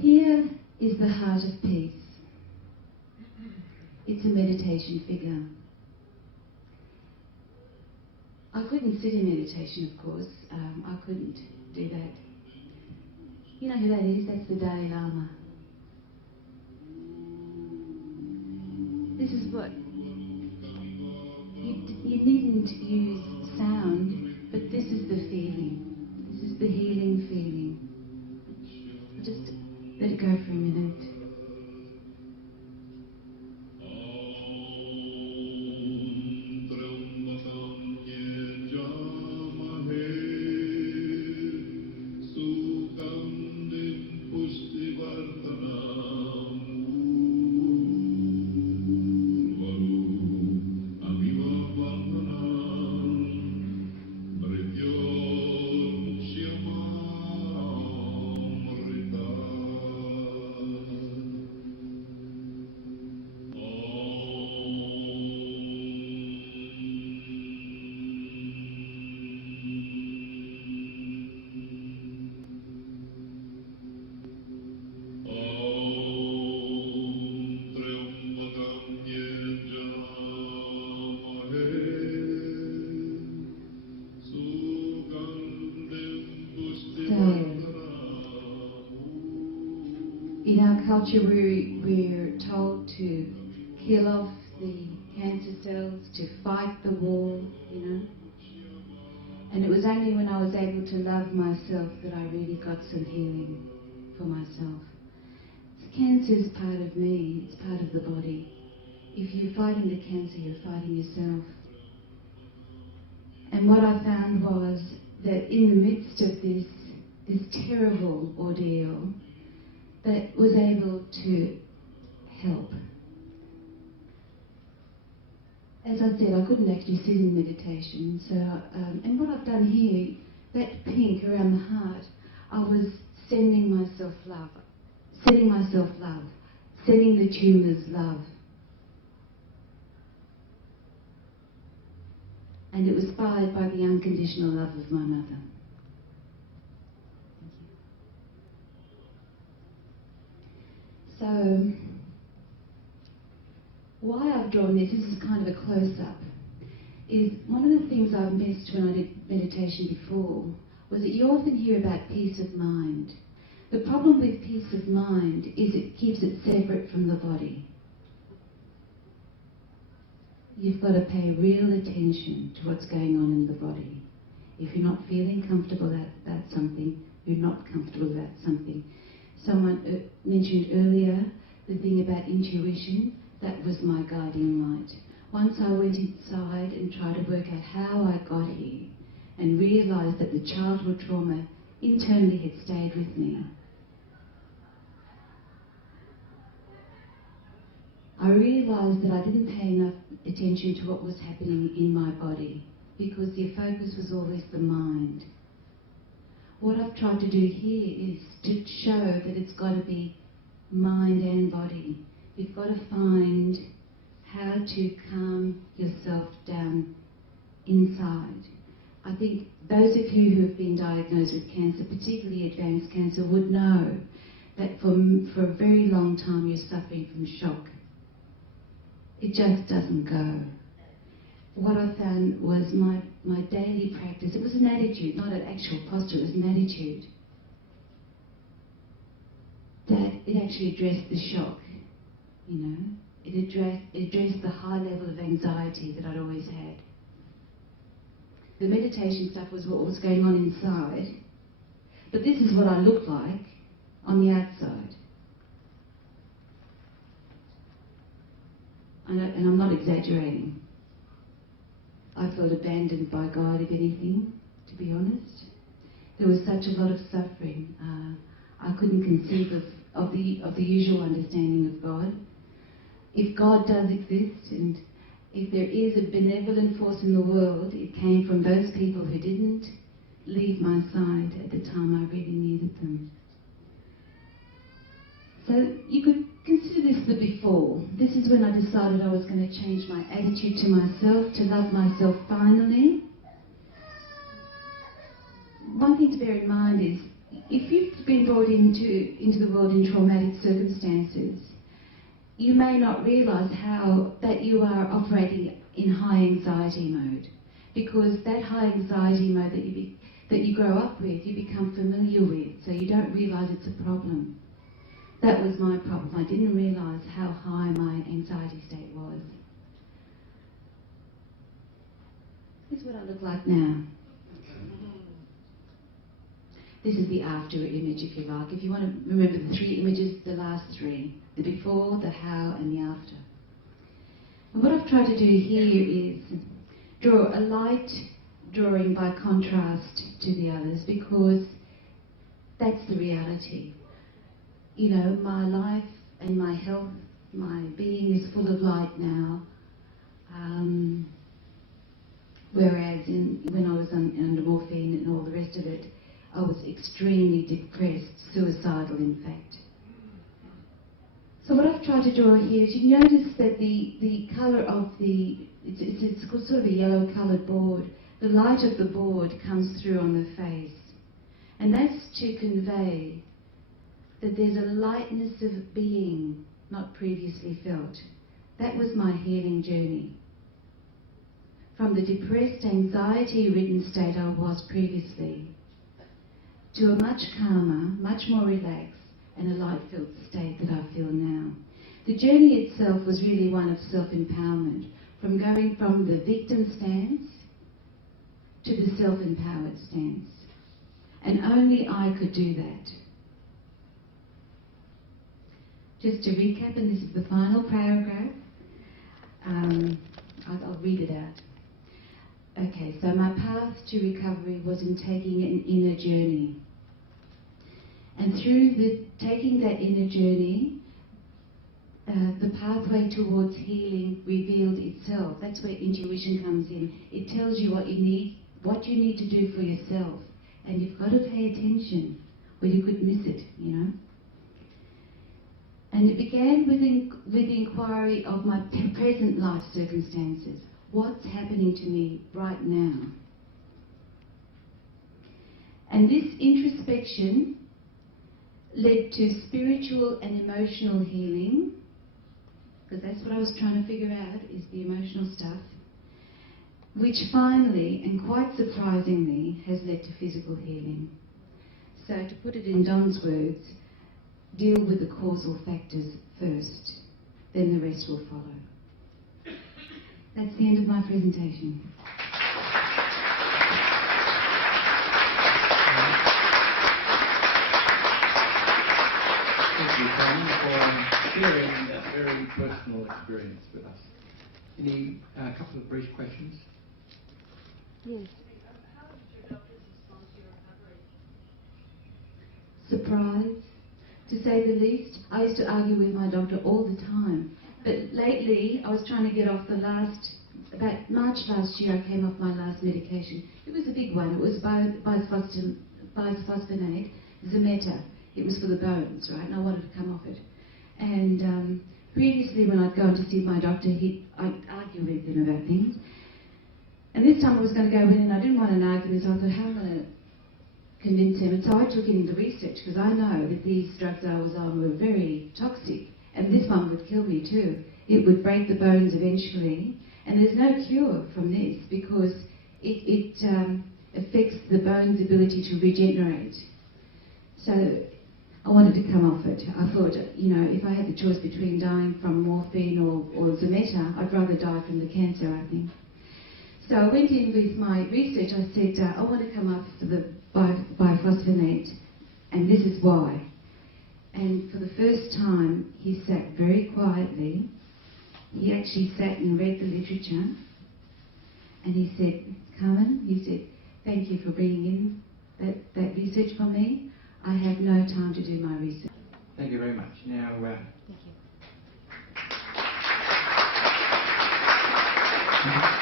Here is the heart of peace. It's a meditation figure. I couldn't sit in meditation, of course. I couldn't do that. You know who that is? That's the Dalai Lama. This is what... You needn't use sound, but this is the feeling. This is the healing feeling. I'll just let it go for a minute. In our culture, we're told to kill off the cancer cells, to fight the war, you know. And it was only when I was able to love myself that I really got some healing for myself. Cancer is part of me, it's part of the body. If you're fighting the cancer, you're fighting yourself. And what I found was that in the midst of this terrible ordeal, that was able to help. As I said, I couldn't actually sit in meditation, so and what I've done here, that pink around the heart, I was sending myself love, sending the tumours love. And it was inspired by the unconditional love of my mother. So, why I've drawn this is kind of a close-up, is one of the things I've missed when I did meditation before was that you often hear about peace of mind. The problem with peace of mind is it keeps it separate from the body. You've got to pay real attention to what's going on in the body. If you're not feeling comfortable about something, you're not comfortable about something. Someone mentioned earlier the thing about intuition. That was my guiding light. Once I went inside and tried to work out how I got here and realised that the childhood trauma internally had stayed with me, I realised that I didn't pay enough attention to what was happening in my body because the focus was always the mind. What I've tried to do here is to show that it's got to be mind and body. You've got to find how to calm yourself down inside. I think those of you who have been diagnosed with cancer, particularly advanced cancer, would know that for a very long time you're suffering from shock. It just doesn't go. What I found was my daily practice, it was an attitude, not an actual posture, it was an attitude, that it actually addressed the shock, you know. It addressed the high level of anxiety that I'd always had. The meditation stuff was what was going on inside, but this is what I looked like on the outside. And I'm not exaggerating. I felt abandoned by God, if anything, to be honest. There was such a lot of suffering. I couldn't conceive of the usual understanding of God. If God does exist, and if there is a benevolent force in the world, it came from those people who didn't leave my side at the time I really needed them. So you could consider this the before. This is when I decided I was going to change my attitude to myself, to love myself finally. One thing to bear in mind is, if you've been brought into the world in traumatic circumstances, you may not realise that you are operating in high anxiety mode, because that high anxiety mode that you grow up with, you become familiar with, so you don't realise it's a problem. That was my problem. I didn't realise how high my anxiety state was. This is what I look like now. This is the after image, if you like. If you want to remember the three images, the last three: the before, the how, and the after. And what I've tried to do here is draw a light drawing by contrast to the others, because that's the reality. You know, my life and my health, my being is full of light now. Whereas when I was under morphine and all the rest of it, I was extremely depressed, suicidal in fact. So what I've tried to draw here is, you notice that the colour of it's sort of a yellow coloured board. The light of the board comes through on the face. And that's to convey that there's a lightness of being not previously felt. That was my healing journey. From the depressed, anxiety-ridden state I was previously, to a much calmer, much more relaxed and a light-filled state that I feel now. The journey itself was really one of self-empowerment, from going from the victim stance to the self-empowered stance. And only I could do that. Just to recap, and this is the final paragraph, I'll read it out. Okay, so my path to recovery was in taking an inner journey. And through taking that inner journey, the pathway towards healing revealed itself. That's where intuition comes in. It tells you what you need to do for yourself. And you've got to pay attention, or you could miss it, you know. And it began with the inquiry of my present life circumstances. What's happening to me right now? And this introspection led to spiritual and emotional healing, because that's what I was trying to figure out, is the emotional stuff, which finally, and quite surprisingly, has led to physical healing. So to put it in Don's words, deal with the causal factors first, then the rest will follow. That's the end of my presentation. Thank you, Carmen, for sharing that very personal experience with us. Any couple of brief questions? Yes. How did your doctors respond to your recovery? Surprise, to say the least. I used to argue with my doctor all the time. But lately, I was trying to get off about March last year, I came off my last medication. It was a big one. It was bisphosphonate, Zammit. It was for the bones, right? And I wanted to come off it. And previously, when I'd gone to see my doctor, I'd argue with him about things. And this time I was going to go in, and I didn't want an argument, so I thought, how am I going to convince him? And so I took him into research, because I know that these drugs I was on were very toxic. And this one would kill me too. It would break the bones eventually. And there's no cure from this, because it affects the bone's ability to regenerate. So I wanted to come off it. I thought, you know, if I had the choice between dying from morphine or Zammit, I'd rather die from the cancer, I think. So I went in with my research. I said, I want to come up for the biphosphonate, and this is why. And for the first time, he sat very quietly. He actually sat and read the literature. And he said, Carmen, he said, thank you for bringing in that research for me. I have no time to do my research. Thank you very much. Now, Thank you.